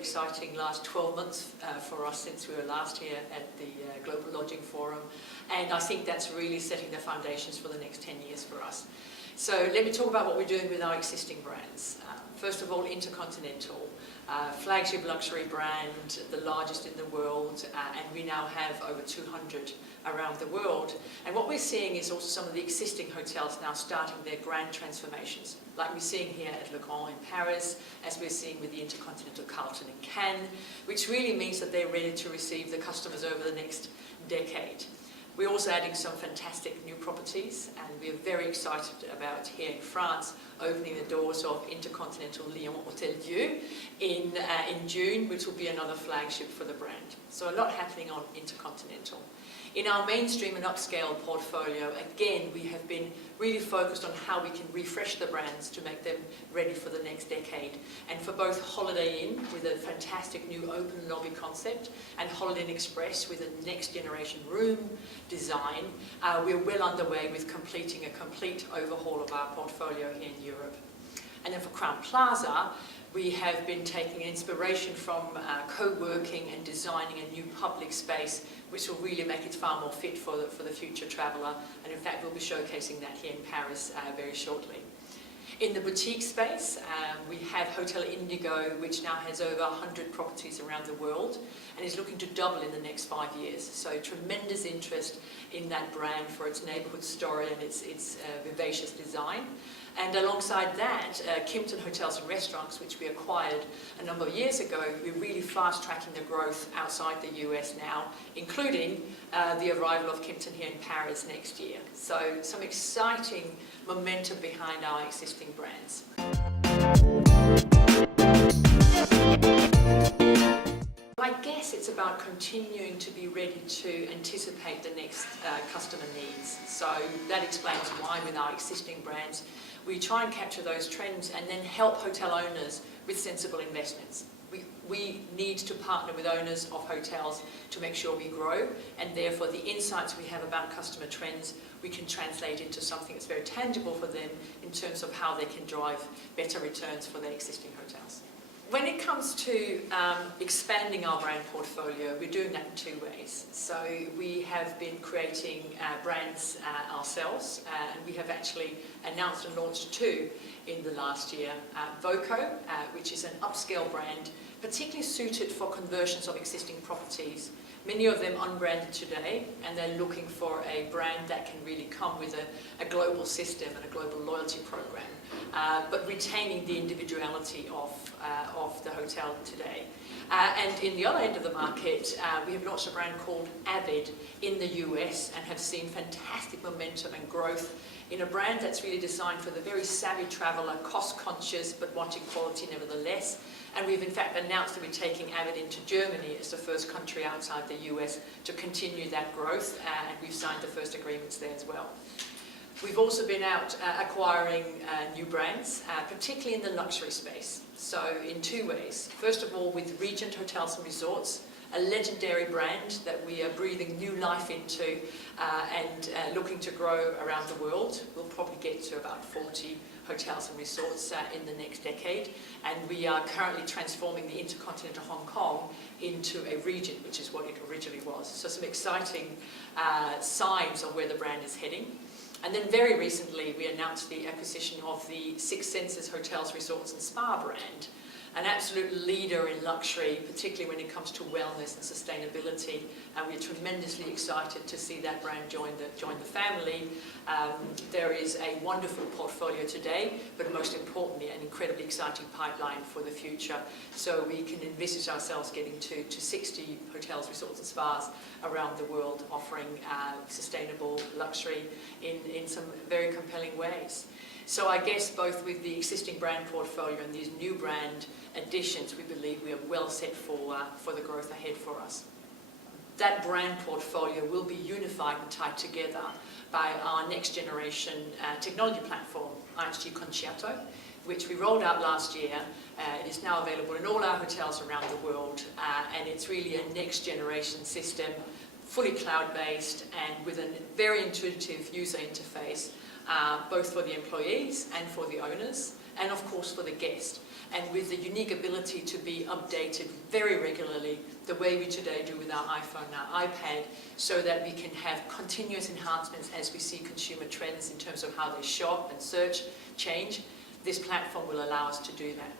Exciting last 12 months for us since we were last here at the Global Lodging Forum, and I think that's really setting the foundations for the next 10 years for us. So let me talk about what we're doing with our existing brands. First of all, Intercontinental, flagship luxury brand, the largest in the world, and we now have over 200 around the world. And what we're seeing is also some of the existing hotels now starting their grand transformations, like we're seeing here at Le Grand in Paris, as we're seeing with the Intercontinental Carlton in Cannes, which really means that they're ready to receive the customers over the next decade. We're also adding some fantastic new properties, and we are very excited about here in France opening the doors of Intercontinental Lyon Hotel Dieu in June, which will be another flagship for the brand. So a lot happening on Intercontinental. In our mainstream and upscale portfolio, again, we have been really focused on how we can refresh the brands to make them ready for the next decade. And for both Holiday Inn, with a fantastic new open lobby concept, and Holiday Inn Express with a next generation room design, we're well underway with completing a complete overhaul of our portfolio here in Europe. And then for Crowne Plaza, we have been taking inspiration from co-working and designing a new public space which will really make it far more fit for the future traveller, and in fact we'll be showcasing that here in Paris very shortly. In the boutique space, we have Hotel Indigo, which now has over 100 properties around the world and is looking to double in the next 5 years. So tremendous interest in that brand for its neighbourhood story and its vivacious design. And alongside that, Kimpton Hotels and Restaurants, which we acquired a number of years ago, we're really fast-tracking the growth outside the US now, including the arrival of Kimpton here in Paris next year. So some exciting momentum behind our existing brands. I guess it's about continuing to be ready to anticipate the next customer needs. So that explains why with our existing brands, we try and capture those trends and then help hotel owners with sensible investments. We need to partner with owners of hotels to make sure we grow, and therefore the insights we have about customer trends we can translate into something that's very tangible for them in terms of how they can drive better returns for their existing hotels. When it comes to expanding our brand portfolio, we're doing that in two ways. So we have been creating brands ourselves, and we have actually announced and launched two in the last year. Voco, which is an upscale brand, particularly suited for conversions of existing properties. Many of them unbranded today, and they're looking for a brand that can really come with a global system and a global loyalty program, but retaining the individuality of the hotel today. And in the other end of the market, we have launched a brand called Avid in the US and have seen fantastic momentum and growth in a brand that's really designed for the very savvy traveller, cost-conscious but wanting quality nevertheless. And we've in fact announced that we're taking Avid into Germany as the first country outside the US to continue that growth, and we've signed the first agreements there as well. We've also been out acquiring new brands, particularly in the luxury space. So in two ways. First of all, with Regent Hotels and Resorts, a legendary brand that we are breathing new life into and looking to grow around the world. We'll probably get to about 40 hotels and resorts in the next decade, and we are currently transforming the Intercontinental Hong Kong into a Regent, which is what it originally was. So some exciting signs of where the brand is heading. And then very recently we announced the acquisition of the Six Senses Hotels, Resorts and Spa brand, an absolute leader in luxury, particularly when it comes to wellness and sustainability, and we're tremendously excited to see that brand join the family. There is a wonderful portfolio today, but most importantly an incredibly exciting pipeline for the future, so we can envisage ourselves getting to 60 hotels, resorts and spas around the world, offering sustainable luxury in some very compelling ways. So I guess both with the existing brand portfolio and these new brand additions, we believe we are well set for the growth ahead for us. That brand portfolio will be unified and tied together by our next generation technology platform, IHG Concerto, which we rolled out last year. It is now available in all our hotels around the world, and it's really a next generation system, fully cloud-based and with a very intuitive user interface, both for the employees and for the owners, and of course for the guest. And with the unique ability to be updated very regularly, the way we today do with our iPhone and our iPad, so that we can have continuous enhancements as we see consumer trends in terms of how they shop and search change. This platform will allow us to do that.